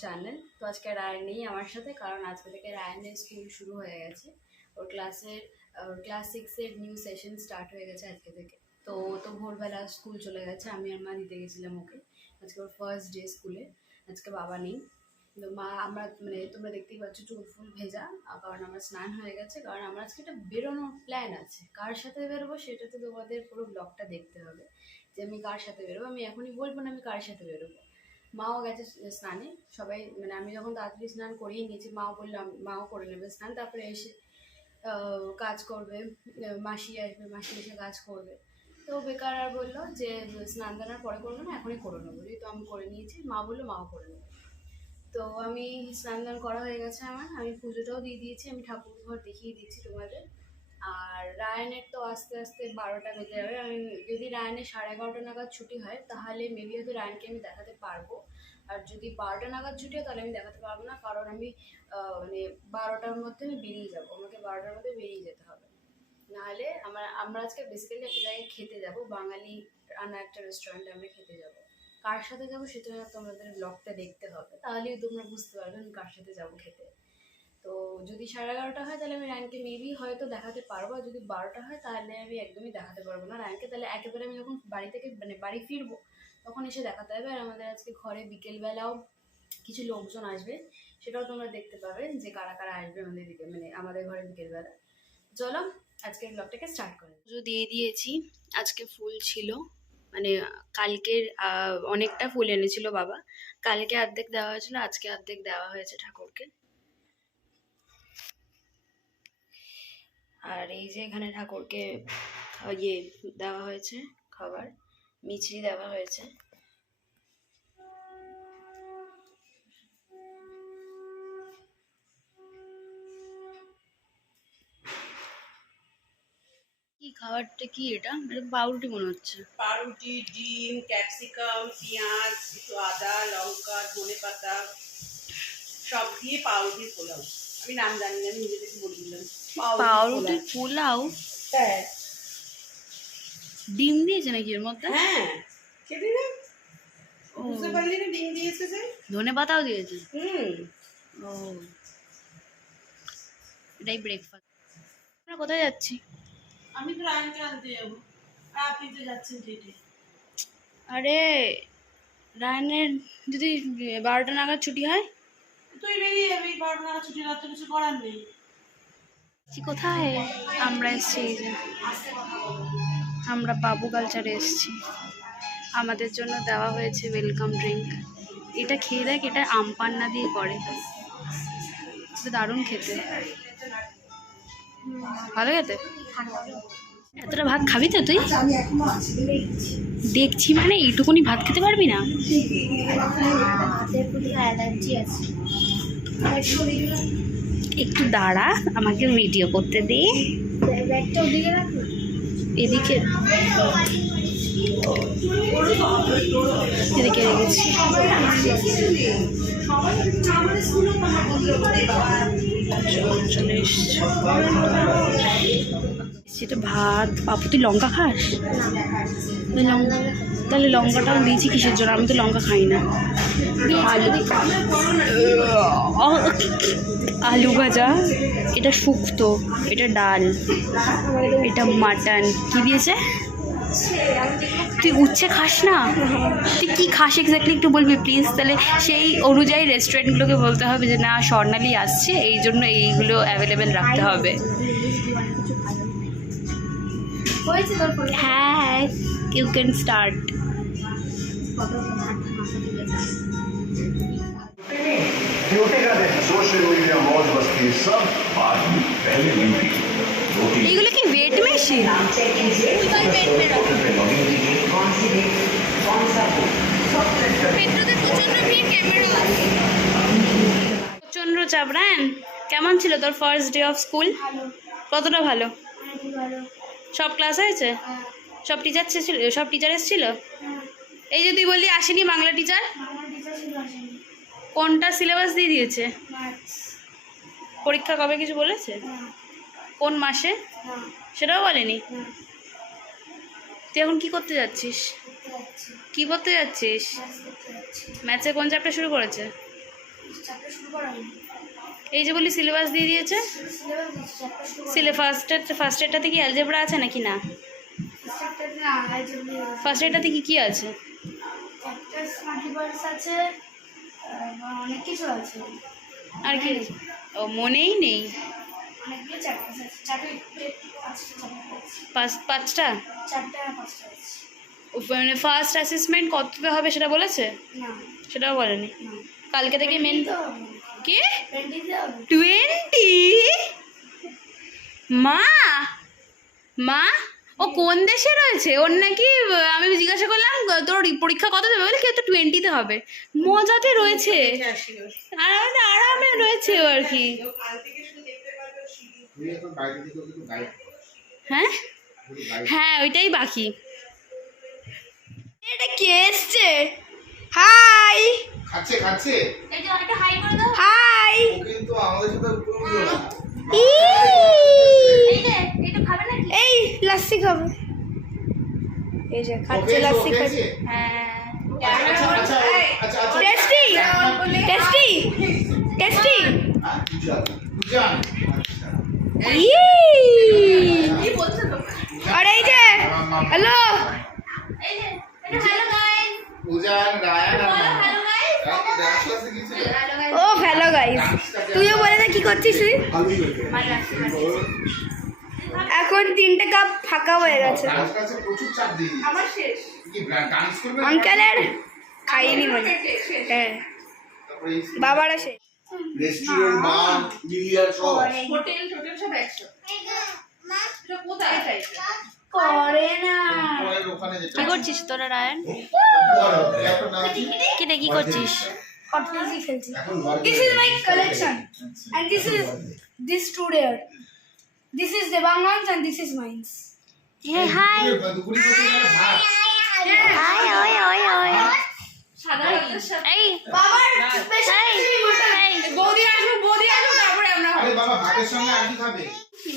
Channel. তো আজকে রায় নেই আমার সাথে, কারণ আজকে থেকে রায়ানের স্কুল শুরু হয়ে গেছে। ওর ক্লাস 6-এর নিউ সেশন স্টার্ট হয়ে গেছে আজকে থেকে। তো ও তো ভোরবেলা স্কুল চলে গেছে, আমি আর মা দিতে গেছিলাম ওকে। আজকে ওর ফার্স্ট ডে স্কুলে। আজকে বাবা নেই। তো মা আমরা তোমরা দেখতেই পাচ্ছ চুল ফুল ভেজা, কারণ আমার স্নান হয়ে গেছে। কারণ আমার আজকে একটা বেরোনোর প্ল্যান আছে। কার সাথে বেরোবো সেটা তো তোমাদের পুরো ব্লগটা দেখতে হবে, যে আমি কার সাথে বেরোবো। আমি এখনই বলবো না আমি কার সাথে বেরোবো। মাও গেছে স্নানে, সবাই আমি যখন তাড়াতাড়ি স্নান করিয়ে নিয়েছি, মাও বললাম মাও করে নেবে স্নান, তারপরে এসে কাজ করবে। মাসি আসবে, মাসি এসে কাজ করবে। তো বেকার আর বললো যে স্নান দানার পরে করবো না, এখনই করে নেবো। তো আমি করে নিয়েছি, মা বললো মাও করে নেবে। তো আমি স্নান দান করা হয়ে গেছে আমার, আমি পুজোটাও দিয়ে দিয়েছি, আমি ঠাকুর ঘর দেখিয়ে দিচ্ছি তোমাদের। আর রায়ানের তো আস্তে আস্তে 12টা বেজে যাবে। আমি যদি রায়ানের 11:30 নাগাদ ছুটি হয় তাহলে মেবি হয়তো রায়ানকে আমি দেখাতে পারবো। আর যদি 12টা নাগাদ ছুটি হয় তাহলে আমি দেখাতে পারবো না, কারণ আমি 12টার মধ্যে আমি বেরিয়ে যাবো, আমাকে 12টার মধ্যে বেরিয়ে যেতে হবে। নাহলে আমরা আজকে বেসিক্যালি একটা জায়গায় খেতে যাব, বাঙালি রান্না একটা রেস্টুরেন্টে আমরা খেতে যাব। কার সাথে যাবো সেটা তোমাদের ব্লগটা দেখতে হবে, তাহলেই তোমরা বুঝতে পারবে আমি কার সাথে যাবো খেতে। তো যদি 11:30 হয় তাহলে আমি রায়ানকে মেবি হয়তো দেখাতে পারবো, আর যদি 12টা হয় তাহলে আমি একদমই দেখাতে পারবো না রায়ানকে। তাহলে একেবারে আমি যখন বাড়ি থেকে বাড়ি ফিরবো তখন এসে দেখাতে হবে। আর আমাদের আজকে ঘরে বিকেলবেলাও কিছু লোকজন আসবে, সেটাও তোমরা দেখতে পাবে যে কারা কারা আসবে আমাদের আমাদের ঘরে বিকেলবেলা। চলো আজকের ব্লগটাকে স্টার্ট করি। পুজো দিয়ে দিয়েছি। আজকে ফুল ছিল, কালকের অনেকটা ফুল এনেছিল বাবা। কালকে অর্ধেক দেওয়া হয়েছিল, আজকে অর্ধেক দেওয়া হয়েছে ঠাকুরকে। আর এই যে এখানে ঠাকুরকে দেওয়া হয়েছে খাবার, মিছরি দেওয়া হয়েছে। কি খাবারটা কি? এটা পাউরুটি মনে হচ্ছে। পাউরুটি, ডিম, ক্যাপসিকাম, পেঁয়াজ, একটু আদা, লঙ্কা, ধনেপাতা সব দিয়ে পাউরুটির পোলাও। আমি নাম জানি না, আমি নিজে থেকে বলে দিলাম। পাউরুটির পোলাও? হ্যাঁ। ডিম দিয়েছে নাকি এর মধ্যে? হ্যাঁ, খেলি না? বুঝতে পারলি না ডিম দিয়েছে যে? ধনেপাতাও দিয়েছে। ও, এটাই ব্রেকফাস্ট। আমরা কোথায় যাচ্ছি? আমি তো রায়নকে আনতে যাবো, আর আপনি তো যাচ্ছেন হেঁটে। আরে রায়নের যদি 12টা নাগাদ ছুটি হয়? তুই বেরিয়ে যাবি, 12টা নাগাদ ছুটি, রাত তো কিছু করার নেই। কোথায় আমরা এসছি? এই যে আমরা বাবু কালচারে এসছি, আমাদের জন্য দেওয়া হয়েছে ওয়েলকাম ড্রিঙ্ক। এটা খেয়ে দেখ, এটা আম পান্না দিয়ে করে, দারুণ খেতে। ভালো খেতে। এতটা ভাত খাবি তো তুই? দেখছি এইটুকুনি ভাত খেতে পারবি না? একটু দাঁড়া, আমাকে ভিডিও করতে দে। এদিকে এদিকে রেখেছি। সেটা ভাত। বাপু তুই লঙ্কা খাস? তাহলে লঙ্কাটাও দিয়েছি কিসের জন্য? আমি তো লঙ্কা খাই না। আলু ভাজা, এটা শুক্তো, এটা ডাল, এটা মাটন। কি দিয়েছে? তুই উচ্ছে খাস না? তুই কি খাস এক্স্যাক্টলি একটু বলবি প্লিজ? তাহলে সেই অনুযায়ী রেস্টুরেন্টগুলোকে বলতে হবে যে না স্বর্ণালী আসছে, এই জন্য এইগুলো অ্যাভেলেবেল রাখতে হবে। হ্যাঁ, ইউ ক্যান স্টার্ট। এগুলো কি ওয়েট মেশিন? প্রচন্ড চাপ। রায়ন, কেমন ছিল তোর ফার্স্ট ডে অফ স্কুল? কতটা ভালো? সব ক্লাস হয়েছে? সব টিচার এসেছিল? এই যে তুই বললি আসেনি বাংলা টিচার, কোনটা সিলেবাস দিয়ে দিয়েছে? পরীক্ষা কবে কিছু বলেছে? কোন মাসে সেটাও বলেনি? তুই এখন কি করতে যাচ্ছিস? ম্যাথে কোন চ্যাপ্টার শুরু করেছে? চ্যাপ্টার শুরু করা হয়নি। এই যে বলি সিলেবাস দিয়ে দিয়েছে। সিলেবাস দিচ্ছে, চ্যাপ্টার শুরু করা ফার্স্ট এরটাতে কি অ্যালজেব্রা আছে নাকি না? চ্যাপ্টার না আইজেবলি ফার্স্ট এরটাতে কি আছে? চ্যাপ্টার মাল্টিপালস আছে, অনেক কিছু আছে। আর কি আছে? ও মনেই নেই। অনেকগুলো চ্যাপ্টার আছে, পাঁচটা? চারটা না পাঁচটা আছে। মানে ফার্স্ট অ্যাসেসমেন্ট কতটা হবে সেটা বলেছে? না সেটাও বলেনি। না কালকে থেকে মেন কি 20 হবে। 20? মা মা ও কোন দেশে রয়েছে? ওর নাকি আমি জিজ্ঞাসা করলাম তোর পরীক্ষা কত দেবে, বলে কি তো 20-তে হবে। মজাতে রয়েছে, আরামে রয়েছে ও আর কি। হ্যাঁ হ্যাঁ ওইটাই বাকি। এটা কে এসছে? হাই খাচ্ছে খাচ্ছে এই যে একটা হাই করে দাও। হাই কিন্তু আমাদের সাথে উপরে উঠলো না। এই যে এটা খাবে নাকি? এই লাস্সি খাবে, এই যে খাচ্ছে লাস্সি খাচ্ছে। হ্যাঁ আচ্ছা আচ্ছা আচ্ছা আচ্ছা টেস্টি টেস্টি টেস্টি। পূজা কি বলছো তোমরা? আর এই যে হ্যালো এই যে এটা হ্যালো গাইস। পূজা রায়ান আর হ্যালো গাইস। ডান্স ক্লাসে গিয়েছিল। Hello guys. ও হ্যালো গাইস, তুইও বলে দে কি করছিস তুই? এখন 3টে কাপ ফাঁকা হয়ে গেছে। ডান্স ক্লাসে প্রচুর চাপ দিয়ে দিয়েছে। আমার শেষ। কি ডান্স করবে? আঙ্কেলের খাইনি মনে। হ্যাঁ তারপরে এই বাবার আসে। রেস্টুরেন্ট বার বিরিয়ানি সব হোটেল সব 100। এটা কোথায়? করে না পরের ওখানে যেতে কি করছিস তোরা রায়ান? একটা নাম কি? কি রে কি করছিস? কটলেজি খেলছি। এখন ঘরে This is my collection and this is this today. This is Devangan's and this is mine. এই হাই দুপুরি করতে গেলে ভাত হাই ওই ওই ওই সাদা ভাতের সাথে এই বাবার স্পেশাল এই বৌদি আসুক তারপরে আমরা আরে বাবা ভাতের সঙ্গে আর কি খাবে?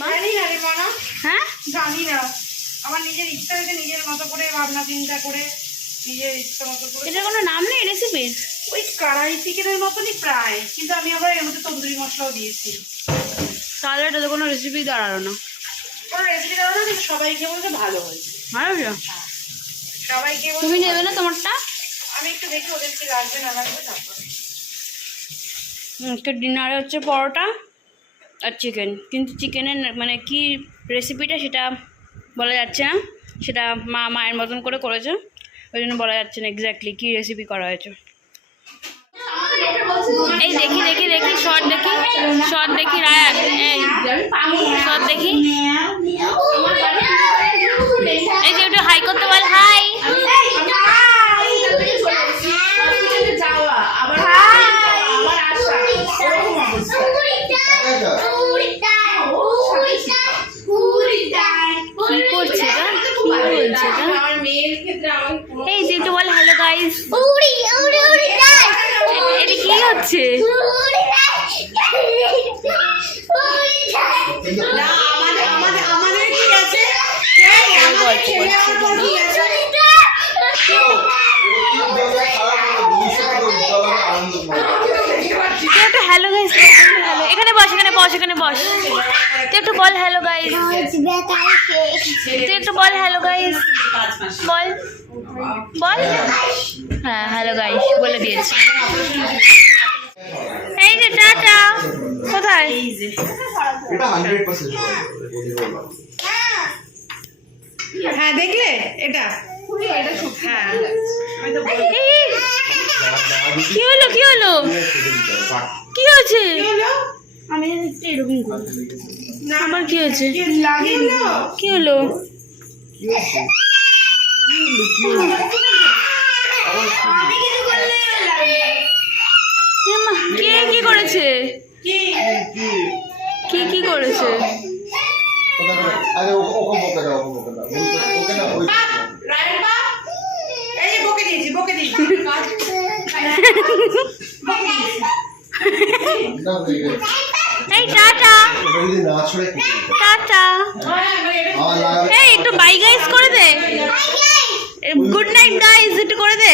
জানি না রে মানা, হ্যাঁ জানি না। আমার নিজের ইচ্ছা হয়েছে, নিজের মতো করে ভাবনা চিন্তা করে নিজের ইচ্ছা মতো করে। এটার কোনো নাম নেই রেসিপির? ওই কড়াই চিকেনের মতনই প্রায়, কিন্তু আমি আবার এর মধ্যে তন্দুরি মশলাও দিয়েছি। তাহলে এটা তো কোনো রেসিপি দাঁড়ালো না। কোনো রেসিপি দেওয়া না, কিন্তু সবাইকে বলতে ভালো হয়েছে। ভালো হলো? সবাইকে বলতে তুমি নেবে না তোমারটা? আমি একটু দেখি ওদেরকে লাগবে না লাগবে তারপরে। আজকে ডিনারে হচ্ছে পরোটা আর চিকেন, কিন্তু চিকেনের মানে কি রেসিপিটা সেটা বলা যাচ্ছে না। সেটা মায়ের মতন করে করেছে, ওই জন্য বলা যাচ্ছে না এক্স্যাক্টলি কী রেসিপি করা হয়েছে। এই দেখি দেখি দেখি শর্ট দেখি রায়ান, এই শর্ট দেখি। এই যে একটু হাই করতে বল, হাই। কি করছে এটা? কি বলছে এটা? আমার মেয়ের ক্ষেত্রে আমাকে এই যে একটু বল হ্যালো গাইস। এটা কি হচ্ছে? না, আমাদের কি আছে? আমাদের ছেলে আমার কি আছে? তুই একটু হ্যালো গাইস, হ্যালো। এখানে বস তুই একটু বল হ্যালো গাইস। তুই একটু বল হ্যালো গাইস, বল বল। হ্যাঁ হ্যালো গাইস বলে দিয়েছি। এই যে টাটা। কোথায়? এটা 100% হ্যাঁ দেখলে এটা হ্যাঁ এই, কি হলো কি হয়েছে? আমি জানি এরকম করি। আমার কি হয়েছে? লাগে কি হলো? আমি কিছু করলে লাগে। এ মা, কে কি করেছে? কি করেছে? আরে ওকে বকে দাও ওকে না ওই রাইট বা এই যে বকে দিয়েছি না হয়ে গেছে এই টাটা ওটা যদি না ছড়ে কি টাটা। আমার লাগে এই একটু বাই গাইস করে দে। গুড নাইট গাইস একটু করে দে।